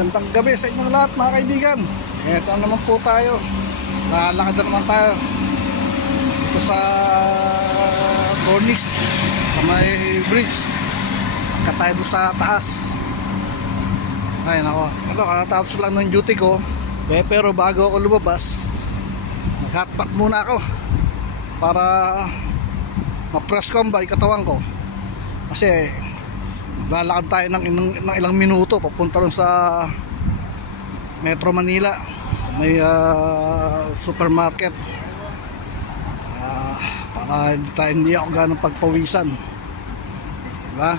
Magandang gabi sa inyong lahat mga kaibigan. Ito naman po tayo. Lalakad na naman tayo ito sa Cornish, sa may bridge. Pagka tayo doon sa taas. Ayun ako. Ito kakatapos lang ng duty ko. Pero bago ako lumabas, nag-hotpot muna ako para ma-press combat katawan ko. Kasi lalakad tayo ng ilang minuto papunta rin sa Metro Manila, sa may supermarket, para hindi ako ganong pagpawisan, diba?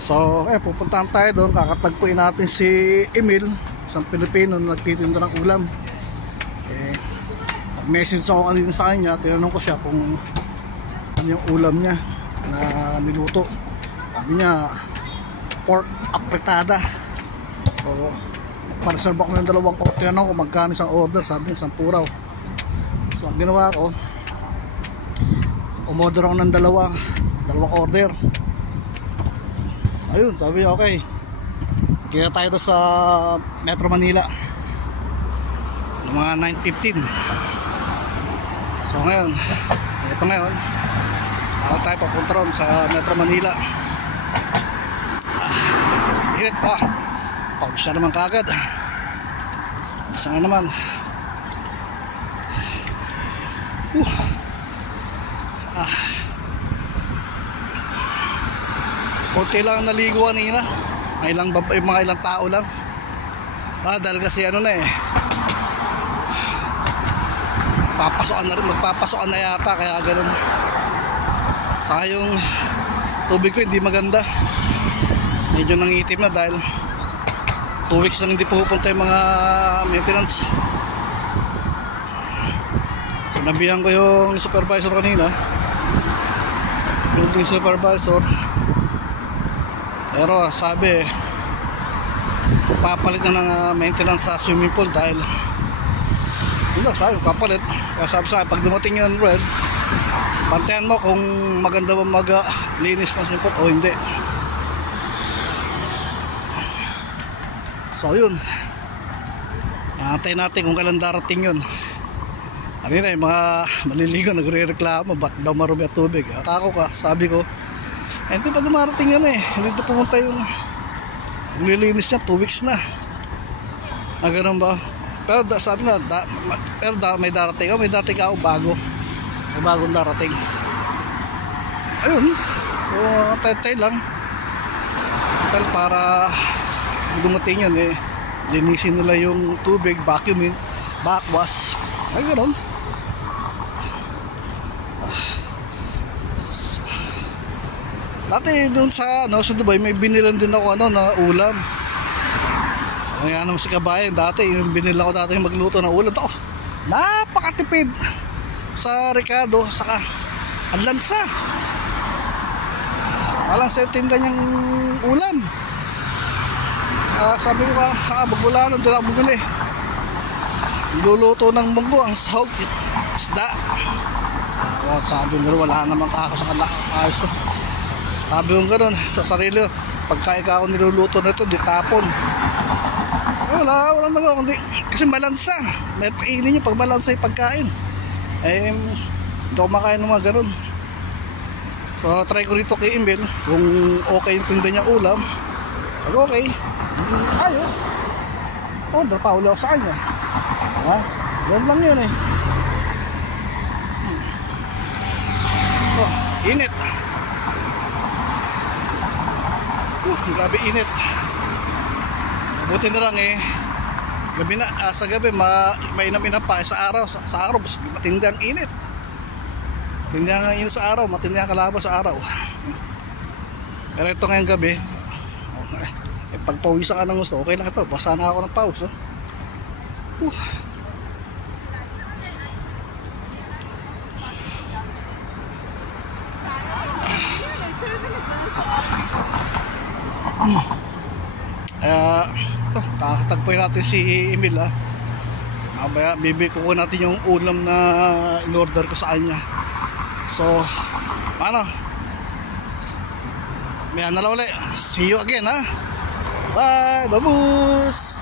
So pupuntahan tayo doon. Kakatagpuin natin si Emil, isang Pilipino na nagtitinda ng ulam. Message ako kanina sa kanya, tinanong ko siya kung ano yung ulam niya na niluto. Sabi niya pork apretada. So para-serve ako ng dalawang order. Tinanong ko magkano isang order, sabi niya 10 raw. So ang ginawa ko, umorder ako ng dalawang order. Ayun, sabi niya okay, kaya tayo doon sa Metro Manila ng mga 9:15. So ngayon, ako tayo papunta ron sa Metro Manila. Init pa. Pawis na naman kagad. Sana naman. Kunti lang naligo kanina. Mga ilang tao lang. Dahil kasi magpapasokan na yata, kaya ganun. Saka yung tubig ko hindi maganda, medyo nangitim na dahil 2 weeks na hindi pupunta yung mga maintenance. Sinabihan ko yung supervisor kanina, yung supervisor, pero sabi papalit na ng maintenance sa swimming pool dahil sabi papalit. Kaya sabi sa akin, pag dumating yun Red, pantayan mo kung maganda ba linis na swimming pool o hindi. So yun, antayin natin kung kailan darating yun. Kanina yung mga maliligo nagre-reklamo, ba't daw marumi at tubig. Ako sabi ko, hindi pa dumarating yun hindi na pumunta yung naglilinis niya, 2 weeks na. Ganun ba? Pero sabi nga, may darating ako may bagong darating. Ayun, so tay lang para dumating yun linisin nila yung tubig, vacuumin, backwash, ay gano'n. Dati doon sa Dubai may binilan din ako na ulam. Kaya naman si Kabayan dati, yung binila ko dati magluto ng ulam. Napakatipid sa Ricardo, saka ang lansa. Walang setinda niyang ulam. Sabi ko bagulanan, doon ako bumili. Luluto ng munggo, ang sahog, isda. Sabi ko wala naman kakasok ayos to. Sabi ko gano'n sa sarili, pagka ikaw niluluto na ito, di tapon. Wala nagawa kundi kasi malansa. May kainin nyo pag malansa yung pagkain. Hindi ako makain ng mga ganun. So try ko rito kay Emil kung okay yung tinda niya ulam. Pag okay, ayos, order pa ulit ako sa kanya. Ganun lang yun init. Grabe init. Buti na lang gabi na, sa gabi mainam-inam pa sa araw. Sa araw matindi ang init. Matindi ang init sa araw, matindi ang kalaban sa araw. Pero ito ngayong gabi, pagpawisan ka ng gusto, okay lang ito. Basa na ako ng pawis. Kakatagpuin natin si Emil. Mamaya bibikuhin natin yung ulam na in-order ko sa kanya. So paano? May na lang ulit. See you again Bye! Babus!